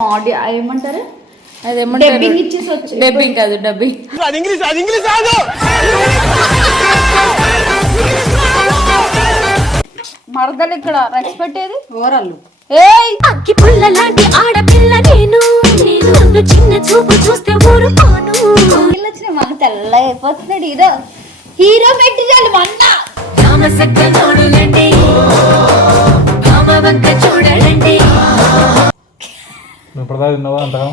Audio ఏమంటారు అదేమంటారు dubbing ఇచ్చేసి వచ్చి డబ్బింగ్ కాదు డబ్బింగ్ అది ఇంగ్లీష్ కాదు మరదలు ఇక్కడ రెస్పెక్ట్ ఏది ఓరల్లు ఏయ్ అక్కి పుల్ల లాంటి ఆడపిల్ల నేను నన్ను చిన్న చూపు చూస్తే ఊరుకోను. వచ్చిన మన తెల్ల అయిపోతున్నాడు హీరో హీరో మెటీరియల్ మొన్న రామసక్క చూడులండి రామవంక చూడండి. ఇప్పుడు దాకా తిన్నావా అంతగా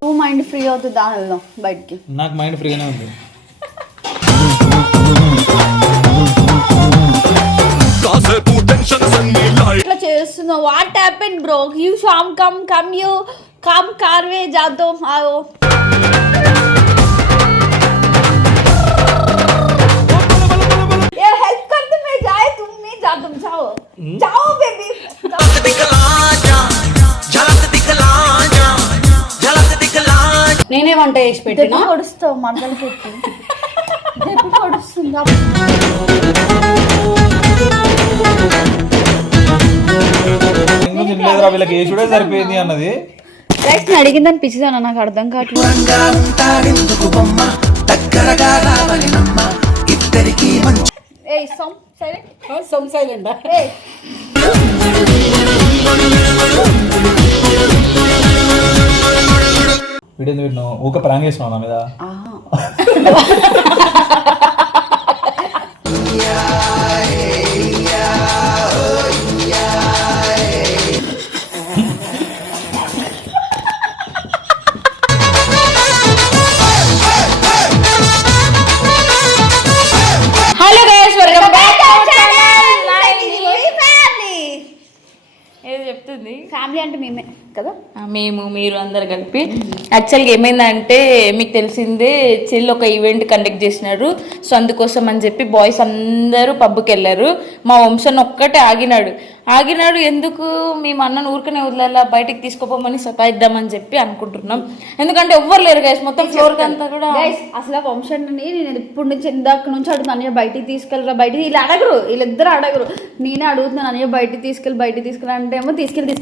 నువ్వు మైండ్ ఫ్రీ అవుతుంది దాని వెళ్దాం బయటికి నాకు మైండ్ ఫ్రీగానే ఉంది ఇట్లా చేస్తున్నావు వాట్ హ్యాపెన్ బ్రో యూ షామ్ కమ్ యూ కమ్ కార్వే జాతో आओ ये हेल्प कर दे मैं जाए तुम जाओ जाओ बेबी నేనే వంట చేసి పెట్టినా పొడుస్తావు మరదలు పెట్టి పొడుస్తుంది తినలేదురా వీళ్ళకి ఏ చూడే సరిపోయింది అన్నది రైట్ అడిగిందని పిచ్చిదానా నాకు అర్థం కావట్లేదు ఏయ్ సమ్ సైలెంట్ సైలెంట్ ఏయ్ వీడియో పెట్టినావు ఊక ప్రాంగ్ చేసినావు నా మీద హలో గైస్ వెల్కమ్ బ్యాక్ ఏది చెప్తుంది ఫ్యామిలీ అంటే మేమే కదా మేము మీరు అందరు కలిపి యాక్చువల్గా ఏమైందంటే మీకు తెలిసిందే చెల్లి ఒక ఈవెంట్ కండక్ట్ చేసినారు. సో అందుకోసం అని చెప్పి బాయ్స్ అందరూ పబ్కి వెళ్ళారు. మా వంశన్ ఒక్కటే ఆగినాడు ఎందుకు మేము అన్నను ఊరికనే వదిలేలా బయటికి తీసుకోపోమని సతాయిద్దామని చెప్పి అనుకుంటున్నాం. ఎందుకంటే ఎవ్వరు లేరు గైస్ మొత్తం ఫ్లోర్ అంతా కూడా అసలు ఆ వంశాన్ని నేను ఇప్పుడు నుంచి ఇందాక నుంచి అడుగుతాను అన్నయ్య బయటికి తీసుకెళ్ళరా బయటికి వీళ్ళు అడగరు వీళ్ళిద్దరు అడగరు నేనే అడుగుతున్నాను అన్నయ్య బయటికి తీసుకెళ్ళి అంటే ఏమో తీసుకెళ్ళి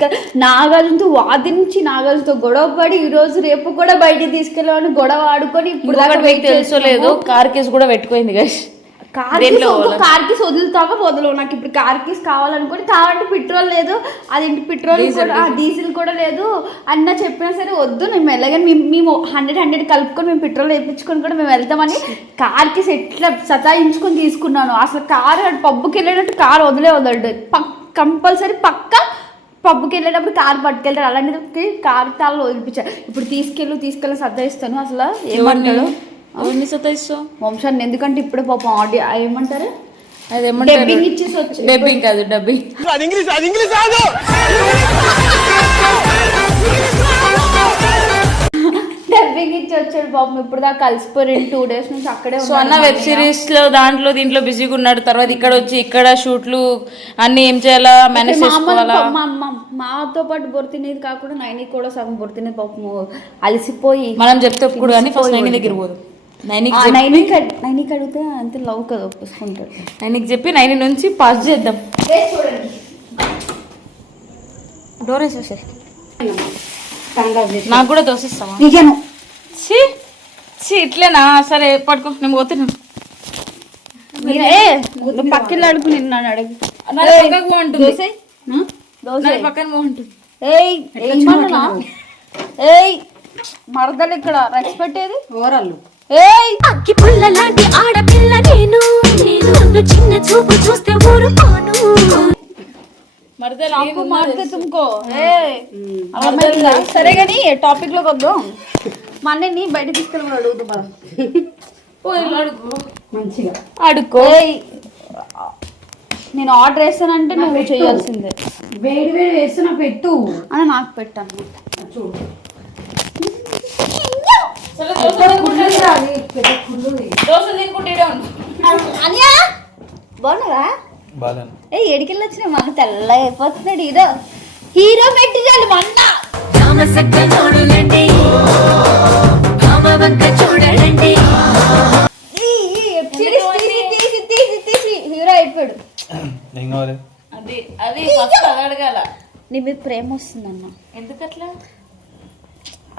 నాగార్జునతో వాదించి నాగార్జునతో గొడవ పడి ఈ రోజు రేపు కూడా బయటికి తీసుకెళ్ళామని గొడవ ఆడుకొని ఇప్పుడు దాకా మీకు తెలుసో లేదు కార్ కేసు కూడా పెట్టుకోయింది గైస్. కార్ కీస్ వదులుతావా వదలవు నాకు ఇప్పుడు కార్ కీస్ కావాలనుకోని కావాలంటే పెట్రోల్ లేదు అదేంటి పెట్రోల్ కూడా డీజిల్ కూడా లేదు అన్న చెప్పినా సరే వద్దు మేము వెళ్ళగానే మేము 100 కలుపుకొని మేము పెట్రోల్ వేయించుకొని కూడా మేము వెళ్తామని కార్ కీస్ ఎట్లా సతాయించుకొని తీసుకున్నాను. అసలు కార్ పబ్బుకి వెళ్ళేటట్టు కార్ వదలడు కంపల్సరీ పక్క పబ్బుకి వెళ్ళేటప్పుడు కార్ పట్టుకెళ్తారు అలాంటిది కార్ తాళ్ళు వదిలిపించారు. ఇప్పుడు తీసుకెళ్ళి సతాయిస్తాను అసలు ఏమంటాడు ఎవరిని సతాయిస్తావు వంశాన్ని ఎందుకంటే ఇప్పుడు పాపం ఆడియో ఏమంటారు అదేమంటారు డబ్బింగ్ ఇచ్చేసి వచ్చి డబ్బింగ్ కాదు డబ్బింగ్ అది ఇంగ్లీష్ కాదు డబ్బింగ్ ఇచ్చి వచ్చాడు పాపం ఇప్పుడు దాకా కలిసిపోయి 2 days నుంచి అక్కడే సో అన్న వెబ్ సిరీస్ లో దీంట్లో బిజీగా ఉన్నాడు. తర్వాత ఇక్కడ వచ్చి ఇక్కడ షూట్లు అన్ని ఏం చేయాలా మేనేజ్ చేసుకోవాలా. మాతో పాటు బొర్తినేది కాకుండా నైని కూడా సగం బొర్తినేది పాపం అలసిపోయి మనం చెప్తే ఒప్పుడు కానీ ఫస్ట్ నైని దగ్గర పోదు నైనికి అడిగితే అంతే లవ్ కదా ఒప్పుకుంటాడు. నైనికి చెప్పి నైని నుంచి పాస్ చేద్దాం. డోర్ వేసేసారు నాకు కూడా దోసిస్తావా ఇట్లేనా సరే పట్టుకో నేను పోతున్నాను. పక్కన అడుగు నిన్ను అడుగు పక్కకు బాగుంటుంది పక్కన బాగుంటుంది. ఏయ్ మరదలు ఇక్కడ రెస్పెక్ట్ ఏది ఓరల్లు ఏయ్ అక్కి పుల్ల లాంటి ఆడపిల్ల నేను నన్ను చిన్న చూపు చూస్తే ఊరుకోను. మారితే తుమ్కో సరే గాని టాపిక్ లోకి వద్దాం. మా అన్నని బయట తీసుకెళ్ళి అడుగుతాం మంచిగా అడుక్కో. నేను ఆర్డర్ వేస్తానంటే నువ్వు చేయాల్సిందే. వేడి వేస్తున్నా పెట్టు అని నాకు పెట్టాను చూడు అనియా బాగున్నావా బాగాను ఏ ఏడికెళ్ళి వచ్చిన మన తెల్ల అయిపోతున్నాడు హీరో మెటీరియల్ మొన్న రామసక్క చూడులండి రామవంక చూడండి. తీసి హీరో అయిపోయాడు. ఏం కావాలి? అది అది ఫస్ట్ అది అడగాల. నీ మీద ప్రేమ వస్తుందన్న. ఎందుకట్లా?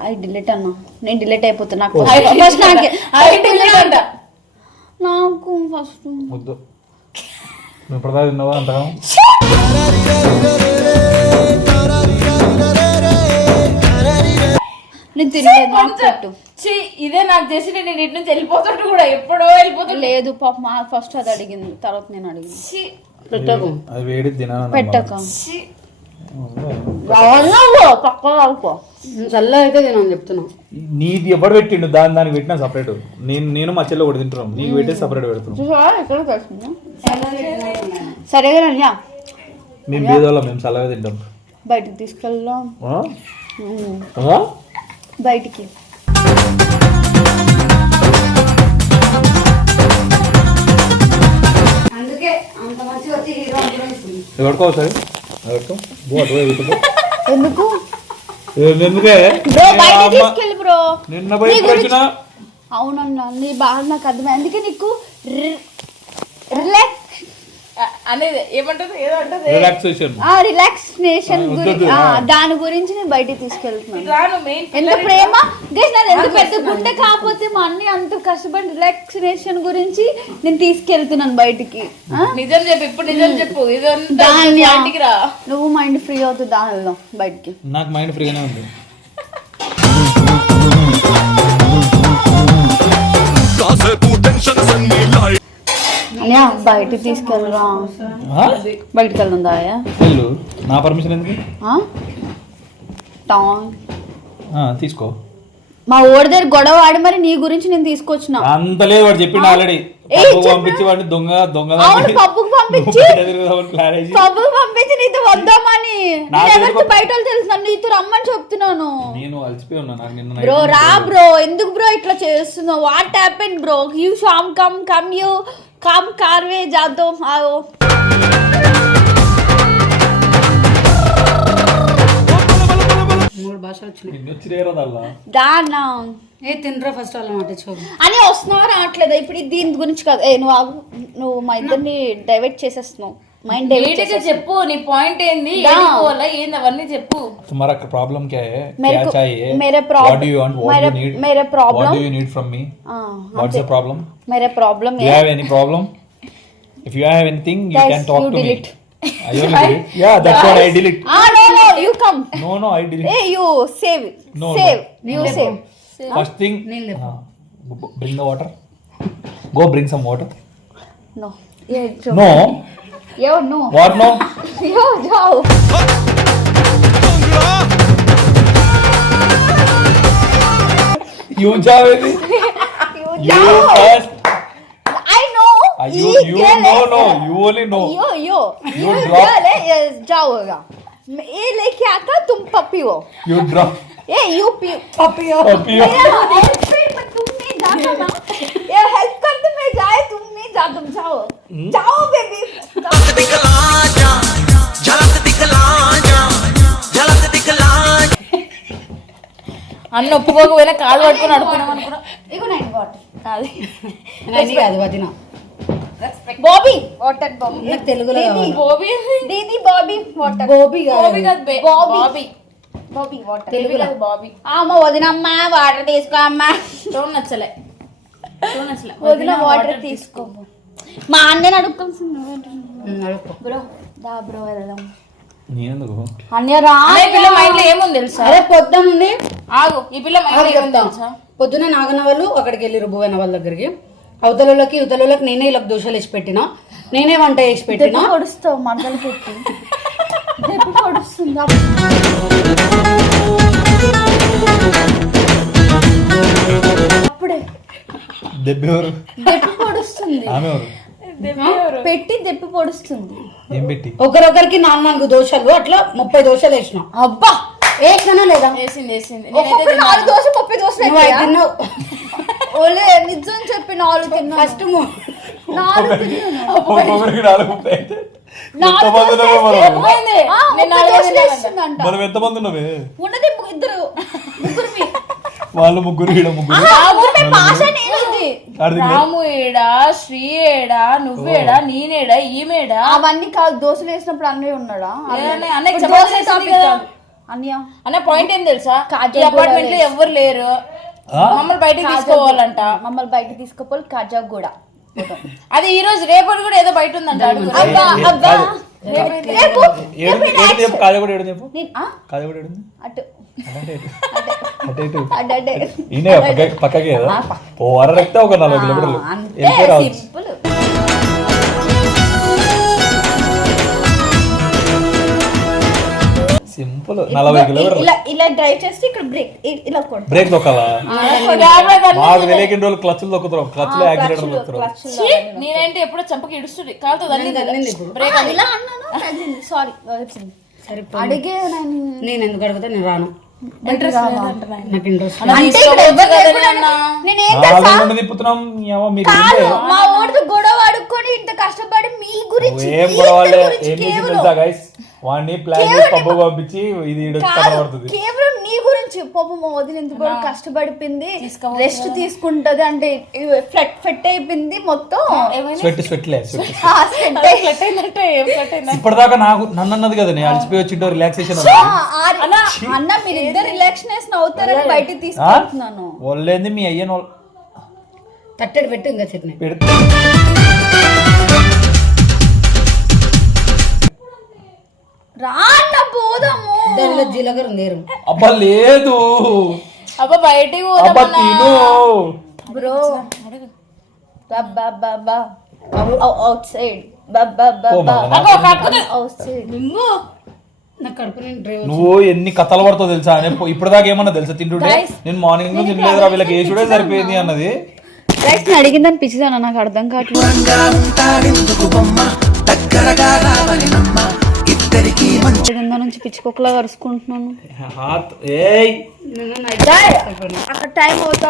ఐ డిలీట్ అన్న. నేను డిలీట్ అయిపోతున్నా. నాకు ఓ. ఫస్ట్ నాకే అంట. నాకు ఫస్ట్ వద్దు. నువ్వు ఇప్పటిదాకా తిన్నావా అంతగా? నేను తినలేదు. నాకు పెట్టు. ఛీ, ఇదే నాకు చేసి నేను ఇంటి నుంచి వెళ్ళిపోతుంటే కూడా ఎప్పుడో వెళ్ళిపోతుండే. లేదు పాప మా ఫస్ట్ అది అడిగింది, తర్వాత నేను అడిగింది. ఛీ, పెట్టకు అది వేడి తినాలి. పెట్టక ఛీ. పక్కన రావుకో. చల్ల అయితే తినని చెప్తున్నా. నీది ఎవడు పెట్టిండు? దానికి పెట్టినా సపరేట్. నేను మా చెల్లె ఒకటి తింటున్నాం, నీకు పెట్టే సపరేట్ పెడుతున్నాం. చూసావా ఎక్కడ కలిసిందా? సరే కానీ మేము బేదోళ్ళం, మేము చల్లగా తింటాం. బయటికి తీసుకెళ్దాం. ఆ? ఆ? బయటికి అందుకే అంత మంచిగా వచ్చి హీరో అనుకునేస్తుంది. ఎవరికో సరే ఎవరికో ఎందుకు ఎందుకే బ్రో బయట తీసుకెళ్ళి బ్రో. నిన్న బయట వచ్చిన అవునన్నా నీ బాగా నాకు అర్థమైంది. అందుకే నీకు రిలాక్స్ అనేది ఏమంటది, ఏదో అంటది. రిలాక్సేషన్ రిలాక్సేషన్ గురించి దాని గురించి నేను బయటికి తీసుకెళ్తున్నాను. రాను మెయిన్ ఎంత ప్రేమ గైస్, నాది ఎంత పెద్ద గుండె కాకపోతే మా అన్ని అంత కష్టపడి రిలాక్సేషన్ గురించి నేను తీసుకెళ్తున్నాను బయటికి. నిజం చెప్పు, ఇప్పుడు నిజం చెప్పు. ఇదంతా దాన్ని బయటికి రా. నువ్వు మైండ్ ఫ్రీ అవుతుంది దాని వెళ్దాం బయటికి. నాకు మైండ్ ఫ్రీగానే ఉంది. అయ్యా బయటికి తీసుకెళ్ళరా, బయటికి వెళ్దాం దాయా. వెళ్ళు, నా పర్మిషన్ ఎందుకు? తీసుకో. మా ఓడి దగ్గర గొడవ ఆడి మరి నీ గురించి నేను తీసుకొచ్చిన. అంత లేదు, వాడు చెప్పిండు ఆల్రెడీ. పంపించి వాడిని దొంగ దొంగ పప్పుకు పంపించి నీతో వద్దామని. ఎవరికి బయట వాళ్ళు తెలుసు, నీతో రమ్మని చెప్తున్నాను. నేను అలసిపోయి ఉన్నా. నాకు నిన్న బ్రో రా బ్రో, ఎందుకు బ్రో ఇట్లా చేస్తున్నావు? What happen bro? యూ షామ్ కమ్ యూ కమ్ కార్వే జాతో आओ. మూడు భాషలు వచ్చినాయి. నిన్ను వచ్చి రేరదల్లా దానా ఏ తినరా ఫస్ట్ వాళ్ళ మాట చూడు. అని వస్తున్నావా రావట్లేదా? ఇప్పుడు దీని గురించి కాదు. నువ్వు ఆగు, నువ్వు మా ఇద్దరిని డైవర్ట్ చేసేస్తున్నావు. మైండ్ డైవర్ట్ ఏంటి చెప్పు, నీ పాయింట్ ఏంది, వెళ్ళిపోవాలా ఏంది, అవన్నీ చెప్పు. तुम्हारा प्रॉब्लम क्या है? मेरे क्या को- चाहिए? मेरे problem- What do you want? What मेरे- do you need? मेरे problem- What do you need from me? What's the problem? मेरा problem Do you have any problem? If you have anything, you Guys, can talk you to delete. me. I only delete. Yeah, that's what I delete. no you come. No, I delete. Hey you save No, save no. you save. First thing, bring the water. Go bring some water. No yeah Joe. No. Yo no What no? yo Joe. You Javedi. You first. I know You girl no है. no. You only know. Yo You ये drop. girl है ये जाओगा. ये लेके आता तुम puppy हो. You drop. ये यू पपी हो. Puppy हो. तुम नहीं जाना ना. ये हेल्प करते मैं जाए तुम नहीं जा तुम जाओ. जाओ बेबी. అన్న ఒప్పుకోకపోయినా కాలు పట్టుకొని అడుగుతున్నాం అనుకున్నా. ఇగో నైన్ వాటర్. అది అది కాదు వదిన. బాబీ వాటర్ బాబీ. నాకు తెలుగులో కావాలి. బోబీ దీది బాబీ వాటర్. గోపి కాదు. బోబీ కాదు బాబీ. బాబీ వాటర్. తెలుగులో బాబీ. అమ్మ వదినమ్మ వాటర్ తీసుకో అమ్మ. టోన్ నచ్చలే, టోన్ నచ్చలే. వదిన వాటర్ తీసుకో. మా అన్నని అడుక్కోవాల్సింది. అడుక్కో. బ్రో దా బ్రో వెళ్దాం. నేనెందుకు? అన్నయ్య రా. అదే పిల్ల మైండ్ లో ఏముంది తెలుసా? అరే పొద్దునుండి ఆగు, ఈ పిల్ల మైండ్ లో ఏముంది తెలుసా? పొద్దునే నాగన్న వాళ్ళు అక్కడికి వెళ్ళి భువన వాళ్ళ దగ్గరికి. అవతలకి యువతలకి నేనే ఇలా దోశలు వేసి పెట్టినా, నేనే వంట వేసి పెట్టినా. పొడుస్తావు మంటలు పెట్టి. దెబ్బ పొడుస్తుంది అప్పుడే. దెబ్బెవరు? దెబ్బ పొడుస్తుంది. ఆమె ఎవరు? పెట్టి దెబ్బ పొడుస్తుంది. ఏం పెట్టి? ఒకరొకరికి 4 దోశలు, అట్లా 30 దోశలు వేసిన. అబ్బా వేసినా లేదా? వేసింది వేసింది. ఒక్కొక్క 4 దోశ 30 దోశలు నువ్వు ఐదు తిన్నావు. ఓలే నిజం చెప్పి 4 తిన్నా. ఫస్ట్ 4 తిన్నాను. ఒక్కొక్కరికి 4 అయితే 4 ఎంతమంది ఉన్నామే మనం? ఏమైంది? నేను 30 దోశలు అడగలేదు వేస్తుందంట. మనం ఎంతమంది ఉన్నామే? ఉన్నది ఇద్దరు ముగ్గురు. వాళ్ళు ముగ్గురు, ఈడ ముగ్గురు. భాష నేనిది రాము ఏడా, శ్రీ ఏడా, నువ్వేడా, నేనేడా, ఈమెడా? అవన్నీ కాదు, దోశలు వేసినప్పుడు అన్నయ్య ఉన్నాడా? అన్నయ్య ఇప్పుడు దోశ topic కాదు. అన్నయ్య అన్న పాయింట్ ఏం తెలుసా, ఈ అపార్ట్మెంట్ లో ఎవరు లేరు, మమ్మల్ని బయటకి తీసుకోవాలంట. మమ్మల్ని బయట తీసుకోపోవాలి కాజా కూడా. అది ఈ రోజు రేపటి కూడా ఏదో బయట ఉందంట. అబ్బా అబ్బా రేపు కాజాగూడ ఏడు చెప్పు. ఆ? కాజాగూడ ఏడుంది? అటు అటు ఇటు అడ్డే ఈయన పక్కకే కదా. ఓ వర రెక్తే ఒక 40 కిలోమీటర్లు వెళ్ళిపోయి రావచ్చు. సింపుల్. సింపుల్ 40 కిలోమీటర్లు. ఇలా డ్రైవ్ చేస్తే ఇక్కడ బ్రేక్ ఇలా కొడు. బ్రేక్ తొక్కాలా? మాకు తెలియని రోజులు క్లచ్లు తొక్కుతాం. క్లచ్ లో యాక్సిడెంట్ తొక్కుతాం. నేనంటే ఎప్పుడో చంపకి ఇడుస్తుంది కాలుతో ఇలా అన్నాను. సారీ అడిగే నేను ఎందుకు అడిగితే నేను రాను. నాకు ఇంట్రెస్ట్ అంటే ఇక్కడ ఎవరు లేకుండా నేనేం తెలుసా? తిప్పుతున్నాం కాదు, మా ఊరితో గొడవ అడుక్కొని ఇంత కష్టపడి మీ గురించి ఏం గొడవలే. ఏం చేసి తెలుసా గైస్, వాడిని ప్లాన్ చేసి పబ్బు పంపించి ఇది పడుతుంది. కేవలం నీ గురించి పాపం మా వదిన ఎంత కూడా కష్టపడిపోయింది, రెస్ట్ తీసుకుంటది అంటే ఫెట్ అయిపోయింది మొత్తం. స్వెట్లే అయినట్టే. ఇప్పటిదాకా నాకు నన్ను అన్నది కదా, నేను అలసిపోయి వచ్చింటో రిలాక్సేషన్ అన్న మీరు ఇద్దరు రిలాక్సేషన్ అవుతారని బయటికి తీసుకుంటున్నాను. వాళ్ళేంది మీ అయ్యను తట్టడి పెట్టు ఇంకా చట్నీ పెడితే రా అన్న పోదాము. దానిలో జీలకర్ర ఉంది. అబ్బా లేదు, అబ్బా బయటికి అబ్బా తిను bro. Out side out side. నా కడుపు నేను డ్రైవ్ నువ్వు ఎన్ని కథలు పడుతావు తెలుసా? ఇప్పటిదాకా ఏమన్నా తెలుసా తింటుంటే? నేను మార్నింగ్ నుంచి తినలేదురా, వీళ్ళకి వేసుడే సరిపోయింది అన్నది. అడిగిందని పిచ్చిదానా, నాకు అర్థం కావట్లేదు. నుంచి పిచ్చికొక్కలా కరుచుకుంటున్నాను. అక్కడ టైం అవుతా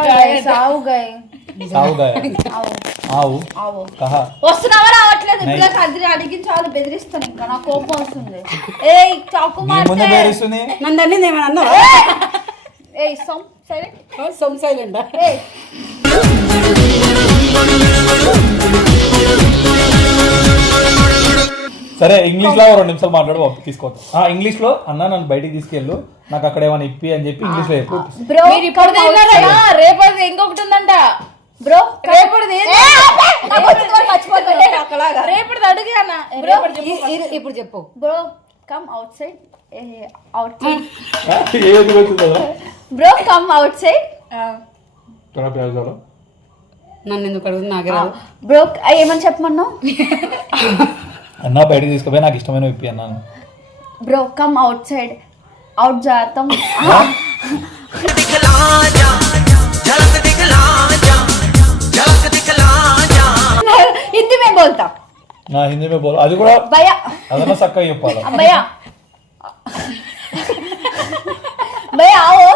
వస్తున్నావా రావట్లేదు. ఇప్పుడు అదిరి అడిగించాలి, బెదిరిస్తాను. ఇంకా నాకు కోపం వస్తుంది. ఏ చాకు నన్ను అన్ని ఏమన్నా ఏ సొమ్ సైలెంట్ సొమ్ సైలెంట్. సరే ఇంగ్లీష్ లో 2 నిమిషాలు మాట్లాడు తీసుకోవద్దు. ఇంగ్లీష్ లో అన్న నన్ను బయటికి తీసుకెళ్ళు, నాకు అక్కడ ఏమైనా ఇప్పి అని చెప్పి ఇంగ్లీష్ లో చెప్పు. రేపటి ఇంకొకటి ఉందంట బ్రో. రేపటిది రేపటిది అడిగి అన్న. ఇప్పుడు చెప్పు bro. Come outside. Out ఏది బ్రో కమ్ అవుట్ సైడ్. నన్ను ఎందుకు అడుగుతుంది? నాకే రాదు. బ్రో ఏమని చెప్పమన్నావు? అన్న బయటకు తీసుకుపోయి నాకు ఇష్టమైన ఇప్పి అన్నాను. Bro come outside. Out జాతం. हिंदी में बोलता ना, हिंदी में बोल. అది కూడా భయ్యా అదన్నా చక్కగా చెప్పాలి. భయ్యా భయ్యా आओ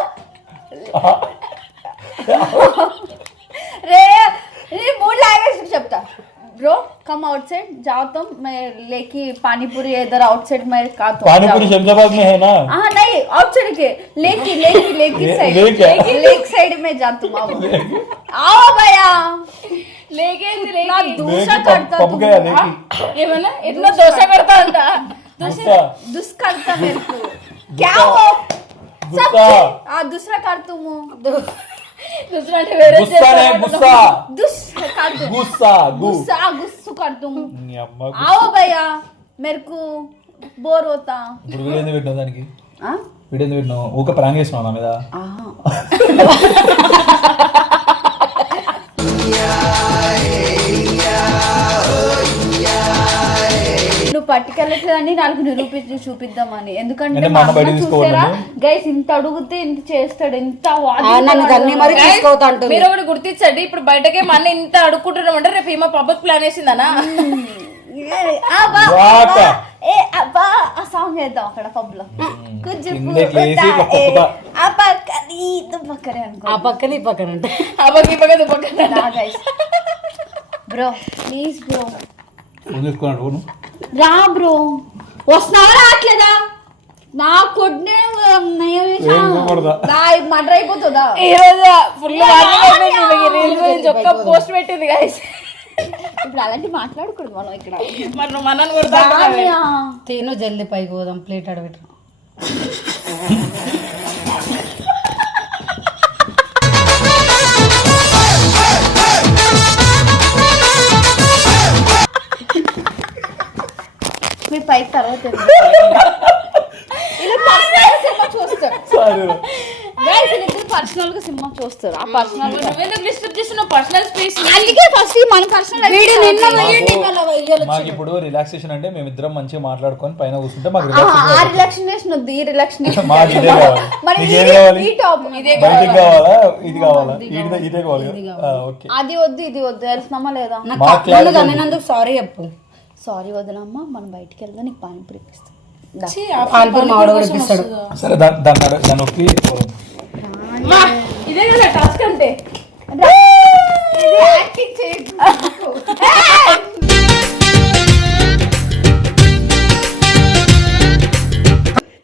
రే రే మూడు లాంగ్వేజ్ చెప్తా. ब्रो कम आउटसाइड जाओ तुम, मैं लेके पानी पूरी इधर आउटसाइड में खाता हूं. पानी पूरी शमशाबाद में है ना? हाँ नहीं आउटसाइड के लेकी साइड लेक साइड में जा तुम. आओ भैया लेके ना दूसरा करता पप गया लेकी. ये वाला इतना डोसा करता था, दुस करता मेरे को क्या हो सब. हां दूसरा कर तुम. दूसरा అంటే వేరే గుస్సా రే గుస్సా. दुस कर दूं. गुस्सा गुस्सा कर दूं. నీ అమ్మ. आओ भैया मेरे को बोर होता. ఇప్పుడు వీడియో ఎందుకు పెట్టినావు దానికి? हां వీడియో ఎందుకు పెట్టినావు? ఊక ప్రాంక్ చేస్తున్నావు నా మీద. నువ్వు పట్టుకెళ్ళట్లేదని నాకు నిరూపించి చూపిద్దామని. ఎందుకంటే అంటే మన బయట చూసారా గైస్, ఇంత అడుగుతే ఇంత చేస్తాడు, ఇంత మీరు ఒకటి గుర్తించండి. ఇప్పుడు బయటకే మన ఇంత అడుక్కుంటున్నాం అంటే రేపు ఏమో పబ్బకి ప్లాన్ వేసిందనా? ఆ సాంగ్ వేద్దాం అక్కడ పబ్ లో. పక్కన ఈ పక్కన అంటే బ్రో ప్లీజ్ బ్రో తీసుకున్నాడు రా బ్రో. వస్తున్నావా రావట్లేదా? నా కొట్టిన కొడతా. మర్డర్ అయిపోతుందా ఈ రోజు ఫుల్ రీల్ గురించి ఒక్క పోస్ట్ పెట్టింది guys. ఇప్పుడు అలాంటి మాట్లాడకూడదు మనం ఇక్కడ మరి మనల్ని కొడతా తిను జల్దీ పైకి పోదాం ప్లేట్ అడబెట్టు మీరు పైకి తర్వాత సినిమా చూస్తారు పర్సనల్ గా సినిమా చూస్తారు ఆ పర్సనల్ డిస్టర్బ్ చేసిన పర్సనల్ స్పేస్ అందుకే ఫస్ట్ మన పర్సనల్ మాకు ఇప్పుడు రిలాక్సేషన్ అంటే మేమిద్దరం మంచిగా మాట్లాడుకొని పైన కూర్చుంటే మాకు ఆ రిలాక్సేషన్ వద్దు ఈ రిలాక్సేషన్ మాకు ఇదే కావాలి. మరి నీకు ఏది కావాలి? ఈ టాప్ బయటికి కావాలా ఇది కావాలా ఇదే కావాలి ఓకే అది వద్దు ఇది వద్దు తెలుసున్నామా లేదా నేనందుకు సారీ చెప్పు సారీ వదినమ్మా మనం బయటికి వెళ్దాం నీకు పానీపూరి ఇప్పిస్తాం పాల్పూరి మావాడు కూడా ఇప్పిస్తాడు సరే దాన్ని నొక్కి ఇదే కదా టాస్క్ అంటే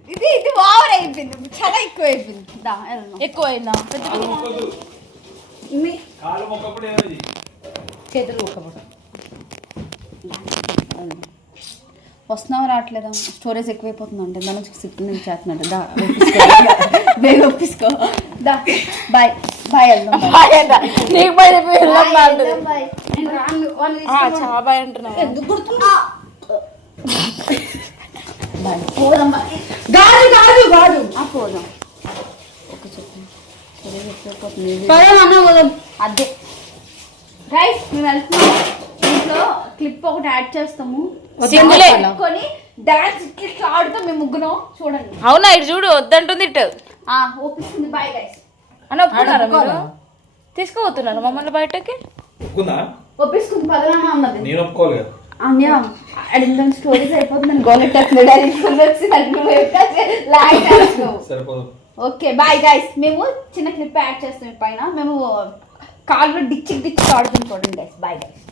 ఇది ఓవర్ అయిపోయింది చాలా ఎక్కువ అయిపోయింది ఎక్కువ అయిందా చేతులు ఒక్కబడు వస్తున్నావా రావట్లేదా స్టోరేజ్ ఎక్కువైపోతుంది అంటే దాని నుంచి సిక్కు నుంచి చేస్తున్నట్టు దా బేగా ఒప్పిసుకో దా బాయ్ బాయ్ వెళ్దాం నీకు బాయ్ చెప్పి వెళ్దాం బాయ్ చాలా బాయ్ అంటున్నా ఎందుకు గుర్తున్నా బాయ్ పోదాం బాయ్ గాడు పోదాం ఒక చెప్పు స్టోరేజ్ ఎక్కువైపోతుంది పోదాం అదే గైస్ మేము వెళ్తున్నాం ఇంట్లో క్లిప్ ఒకటి యాడ్ చేస్తాము కొని డాన్స్ ఇట్లా ఆడుతాం మేము ముగ్గురం చూడండి అవునా ఇటు చూడు వద్దంటుంది ఇటు ఓపిస్తుంది బాయ్ గైస్ అని ఒప్పుకున్నారా మీరు తీసుకుపోతున్నారు మమ్మల్ని బయటకి ఒప్పిస్తుంది పదనామా అన్నది నేను ఒప్పుకోలేదు అన్యా అడిగిన స్టోరీస్ అయిపోతుంది ఓకే బాయ్ గైస్ మేము చిన్న క్లిప్ యాడ్ చేస్తాం పైన మేము కాళ్ళు డిచ్చి ఆడుతుంది చూడండి గైస్ బాయ్ గైస్